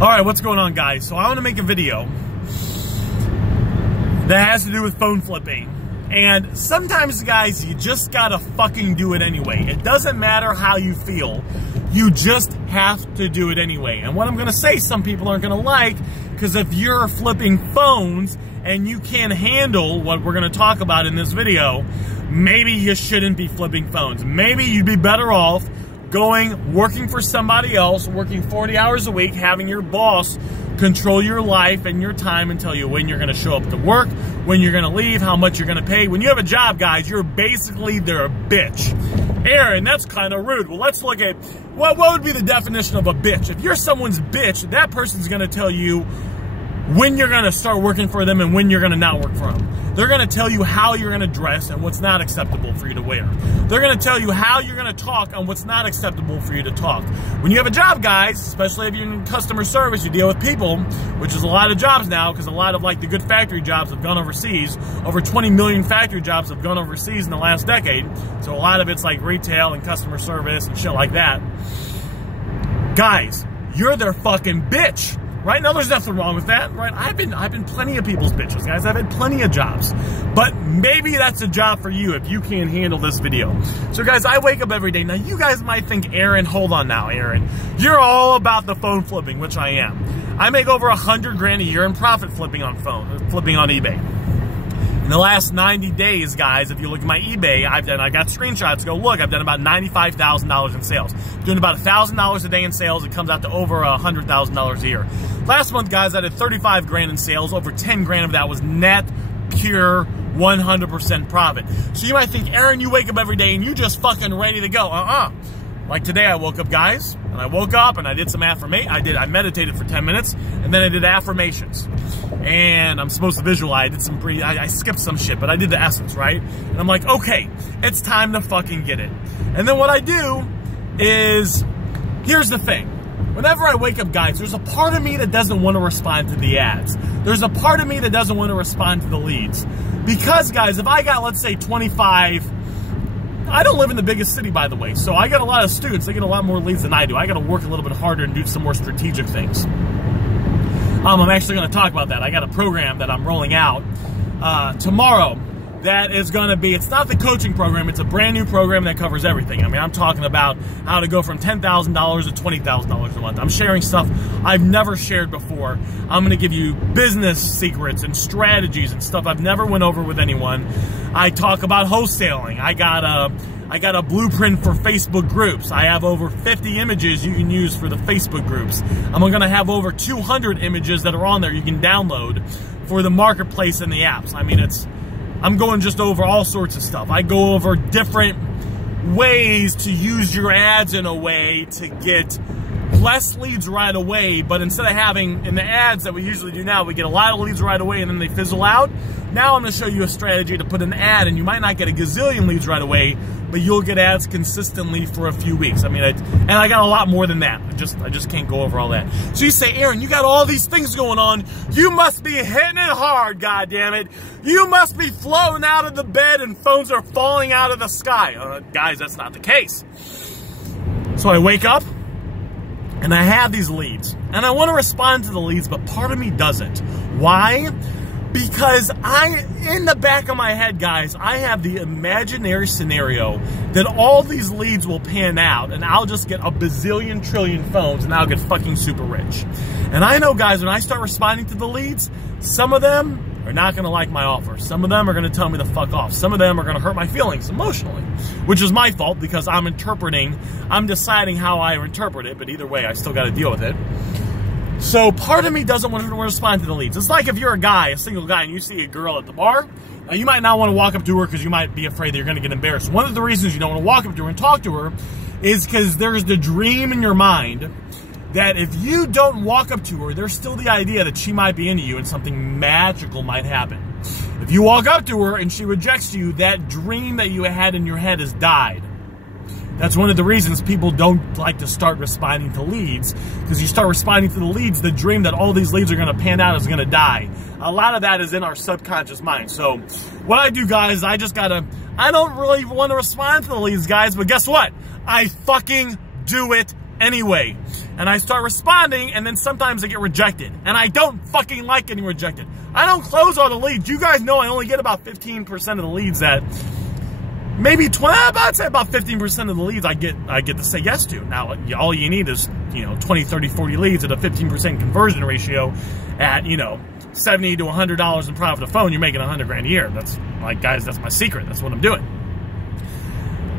Alright, what's going on, guys? So I want to make a video that has to do with phone flipping. And sometimes, guys, you just gotta fucking do it anyway. It doesn't matter how you feel. You just have to do it anyway. And what I'm gonna say, some people aren't gonna like, because if you're flipping phones and you can't handle what we're gonna talk about in this video, maybe you shouldn't be flipping phones. Maybe you'd be better off working for somebody else, working 40 hours a week, having your boss control your life and your time and tell you when you're going to show up to work, when you're going to leave, how much you're going to pay. When you have a job, guys, you're basically their bitch. Aaron, that's kind of rude. Well, let's look at what would be the definition of a bitch. If you're someone's bitch, that person's going to tell you when you're going to start working for them and when you're going to not work for them. They're going to tell you how you're going to dress and what's not acceptable for you to wear. They're going to tell you how you're going to talk and what's not acceptable for you to talk. When you have a job, guys, especially if you're in customer service, you deal with people, which is a lot of jobs now, because a lot of like the good factory jobs have gone overseas. Over 20 million factory jobs have gone overseas in the last decade. So a lot of it's like retail and customer service and shit like that. Guys, you're their fucking bitch. Right now, there's nothing wrong with that, right? I've been plenty of people's bitches, guys. I've had plenty of jobs, but maybe that's a job for you if you can't handle this video. So, guys, I wake up every day. Now, you guys might think, Aaron, hold on now, Aaron. You're all about the phone flipping, which I am. I make over 100 grand a year in profit flipping on eBay. In the last 90 days, guys, if you look at my eBay, I got screenshots. Go look, I've done about $95,000 in sales. Doing about $1,000 a day in sales. It comes out to over $100,000 a year. Last month, guys, I did 35 grand in sales. Over 10 grand of that was net, pure, 100% profit. So you might think, Aaron, you wake up every day and you just fucking ready to go. Like today, I woke up, guys, and I woke up and I did some I meditated for 10 minutes, and then I did affirmations. And I'm supposed to visualize. I skipped some shit, but I did the essence, right? And I'm like, okay, it's time to fucking get it. And then what I do is, here's the thing. Whenever I wake up, guys, there's a part of me that doesn't want to respond to the ads. There's a part of me that doesn't want to respond to the leads. Because, guys, if I got, let's say, 25... I don't live in the biggest city, by the way, so I got a lot of students. They get a lot more leads than I do. I got to work a little bit harder and do some more strategic things. I'm actually going to talk about that. I got a program that I'm rolling out tomorrow that is going to be, it's not the coaching program, it's a brand new program that covers everything. I mean, I'm talking about how to go from $10,000 to $20,000 a month. I'm sharing stuff I've never shared before. I'm going to give you business secrets and strategies and stuff I've never went over with anyone. I talk about wholesaling. I got a blueprint for Facebook groups. I have over 50 images you can use for the Facebook groups. I'm going to have over 200 images that are on there you can download for the marketplace and the apps. I mean, I'm going just over all sorts of stuff. I go over different ways to use your ads in a way to get less leads right away, but instead of having, in the ads that we usually do now, we get a lot of leads right away and then they fizzle out. Now I'm going to show you a strategy to put an ad, and you might not get a gazillion leads right away, but you'll get ads consistently for a few weeks. I mean, and I got a lot more than that. I just can't go over all that. So you say, Aaron, you got all these things going on. You must be hitting it hard, goddammit. You must be floating out of the bed and phones are falling out of the sky. Guys, that's not the case. So I wake up, and I have these leads, and I want to respond to the leads, but part of me doesn't. Why? Because in the back of my head, guys, I have the imaginary scenario that all these leads will pan out, and I'll just get a bazillion trillion phones, and I'll get fucking super rich. And I know, guys, when I start responding to the leads, some of them are not going to like my offer. Some of them are going to tell me to fuck off. Some of them are going to hurt my feelings emotionally, which is my fault because I'm deciding how I interpret it, but either way, I still got to deal with it. So part of me doesn't want to respond to the leads. It's like if you're a single guy, and you see a girl at the bar, now you might not want to walk up to her because you might be afraid that you're going to get embarrassed. One of the reasons you don't want to walk up to her and talk to her is because there's the dream in your mind that if you don't walk up to her, there's still the idea that she might be into you and something magical might happen. If you walk up to her and she rejects you, that dream that you had in your head has died. That's one of the reasons people don't like to start responding to leads, because you start responding to the leads, the dream that all these leads are going to pan out is going to die. A lot of that is in our subconscious mind. So what I do, guys, I don't really want to respond to the leads, guys, but guess what? I fucking do it anyway. And I start responding, and then sometimes I get rejected. And I don't fucking like getting rejected. I don't close all the leads. You guys know I only get about 15% of the leads that, maybe 20, I'd say about 15% of the leads I get to say yes to. Now, all you need is, 20, 30, 40 leads at a 15% conversion ratio at, $70 to $100 in profit a phone. You're making $100 grand a year. That's like, guys, that's my secret. That's what I'm doing.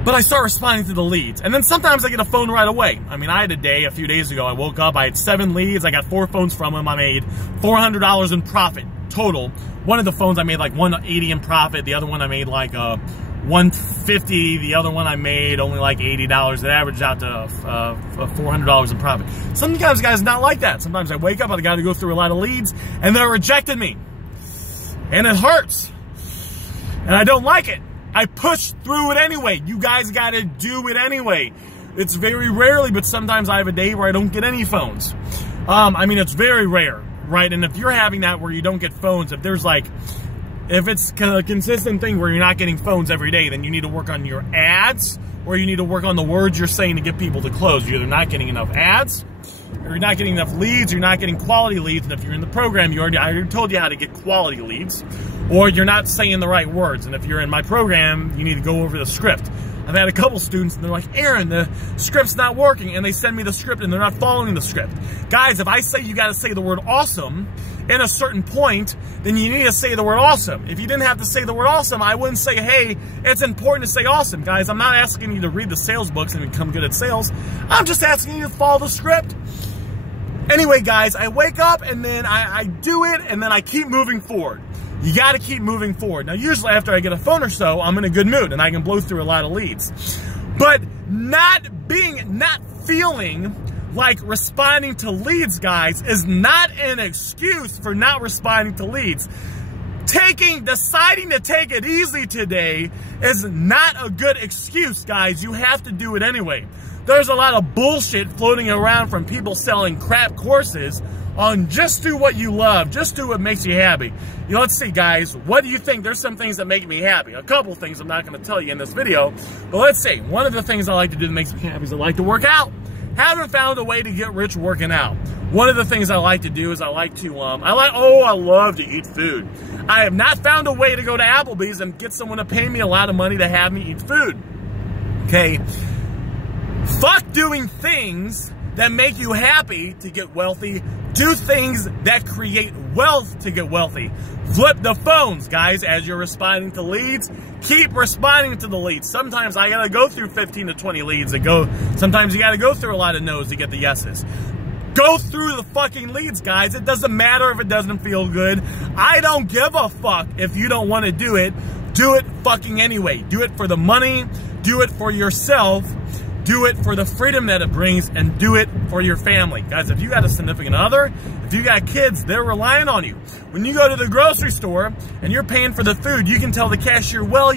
But I start responding to the leads. And then sometimes I get a phone right away. I mean, I had a day a few days ago. I woke up, I had 7 leads. I got 4 phones from them. I made $400 in profit total. One of the phones I made like $180 in profit. The other one I made like $150. The other one I made only like $80. It averaged out to $400 in profit. Sometimes, guys, not like that. Sometimes I wake up, I got to go through a lot of leads, and they're rejecting me. And it hurts. And I don't like it. I push through it anyway. You guys got to do it anyway. It's very rarely, but sometimes I have a day where I don't get any phones. I mean, it's very rare, right? And if you're having that where you don't get phones, if it's kind of a consistent thing where you're not getting phones every day, then you need to work on your ads, or you need to work on the words you're saying to get people to close. You're either not getting enough ads, or you're not getting enough leads, you're not getting quality leads. And if you're in the program, I already told you how to get quality leads, or you're not saying the right words. And if you're in my program, you need to go over the script. I've had a couple students, and they're like, Aaron, the script's not working, and they send me the script, and they're not following the script. Guys, if I say you got to say the word awesome in a certain point, then you need to say the word awesome. If you didn't have to say the word awesome, I wouldn't say, hey, it's important to say awesome. Guys, I'm not asking you to read the sales books and become good at sales. I'm just asking you to follow the script. Anyway, guys, I wake up, and then I do it, and then I keep moving forward. You got to keep moving forward. Now, usually after I get a phone or so, I'm in a good mood, and I can blow through a lot of leads. But not feeling like responding to leads, guys, is not an excuse for not responding to leads. Deciding to take it easy today is not a good excuse, guys. You have to do it anyway. There's a lot of bullshit floating around from people selling crap courses on just do what you love, just do what makes you happy. Let's see, guys, what do you think? There's some things that make me happy. A couple things I'm not going to tell you in this video, but let's see. One of the things I like to do that makes me happy is I like to work out. Haven't found a way to get rich working out. One of the things I like to do is I love to eat food. I have not found a way to go to Applebee's and get someone to pay me a lot of money to have me eat food. Okay? Fuck doing things that make you happy to get wealthy. Do things that create wealth to get wealthy. Flip the phones, guys, as you're responding to leads. Keep responding to the leads. Sometimes I gotta go through 15 to 20 leads sometimes you gotta go through a lot of no's to get the yeses. Go through the fucking leads, guys. It doesn't matter if it doesn't feel good. I don't give a fuck if you don't want to do it. Do it fucking anyway. Do it for the money. Do it for yourself. Do it for the freedom that it brings, and do it for your family. Guys, if you got a significant other, if you got kids, they're relying on you. When you go to the grocery store and you're paying for the food, you can tell the cashier, well,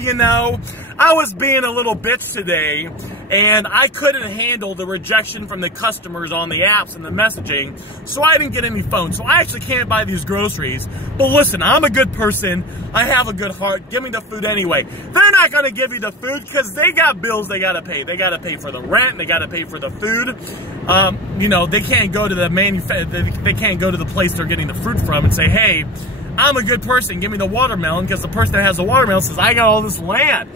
I was being a little bitch today, and I couldn't handle the rejection from the customers on the apps and the messaging, so I didn't get any phones. So I actually can't buy these groceries. But listen, I'm a good person. I have a good heart. Give me the food anyway. They're not going to give you the food because they got bills they got to pay. They got to pay for the rent. They got to pay for the food. They can't go to they can't go to the place they're getting the fruit from and say, hey, I'm a good person, give me the watermelon, because the person that has the watermelon says, I got all this land.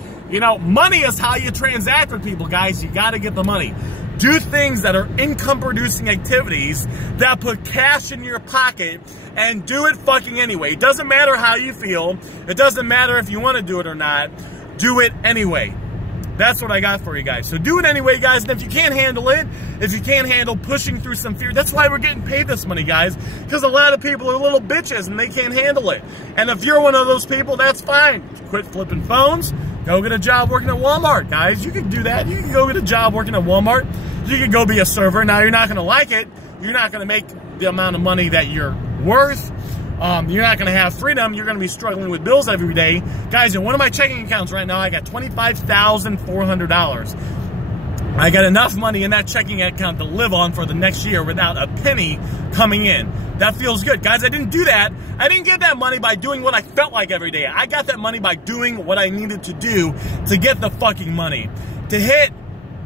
Money is how you transact with people, guys. You got to get the money. Do things that are income-producing activities that put cash in your pocket, and do it fucking anyway. It doesn't matter how you feel. It doesn't matter if you want to do it or not. Do it anyway. That's what I got for you guys. So do it anyway, guys. And if you can't handle it, if you can't handle pushing through some fear, that's why we're getting paid this money, guys. Because a lot of people are little bitches and they can't handle it. And if you're one of those people, that's fine. Quit flipping phones. Go get a job working at Walmart, guys. You can do that. You can go get a job working at Walmart. You can go be a server. Now, you're not going to like it. You're not going to make the amount of money that you're worth. You're not going to have freedom. You're going to be struggling with bills every day. Guys, in one of my checking accounts right now, I got $25,400. I got enough money in that checking account to live on for the next year without a penny coming in. That feels good. Guys, I didn't do that. I didn't get that money by doing what I felt like every day. I got that money by doing what I needed to do to get the fucking money. To hit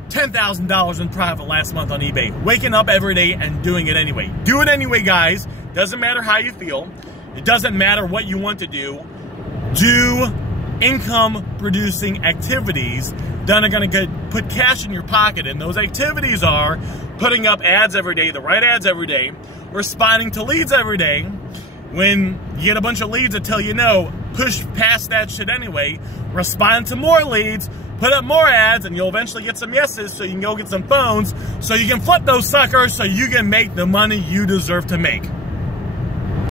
$10,000 in profit last month on eBay. Waking up every day and doing it anyway. Do it anyway, guys. Doesn't matter how you feel. It doesn't matter what you want to do. Do income-producing activities that are going to put cash in your pocket. And those activities are putting up ads every day, the right ads every day, responding to leads every day. When you get a bunch of leads that tell you no, push past that shit anyway, respond to more leads, put up more ads, and you'll eventually get some yeses so you can go get some phones so you can flip those suckers so you can make the money you deserve to make.